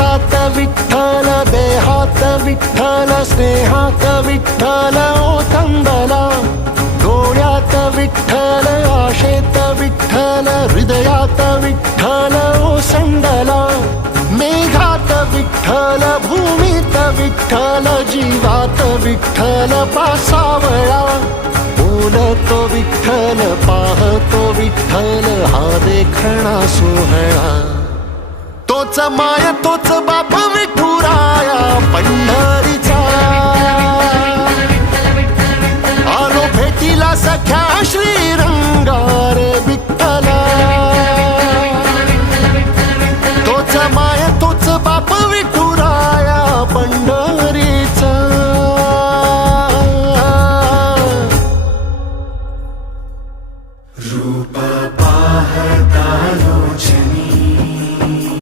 श्वासात विठ्ठल, देहात विठ्ठल, स्नेहात विठ्ठल ओथंबला. डोळ्यात विठ्ठल, आशेत विठ्ठल, हृदयात विठ्ठल ओसंडला. मेघात विठ्ठल, भूमीत विठ्ठल, जीवात विठ्ठल पासावळा. बोलतो विठ्ठल, पाहतो विठ्ठल, हा देखणा सोहळा. तोच माय तोच बाप विठुराया पंढरीचा. आलो भेटीला सख्या श्रीरंगार विठ्ठला. तोच माय तोच बाप विठुराया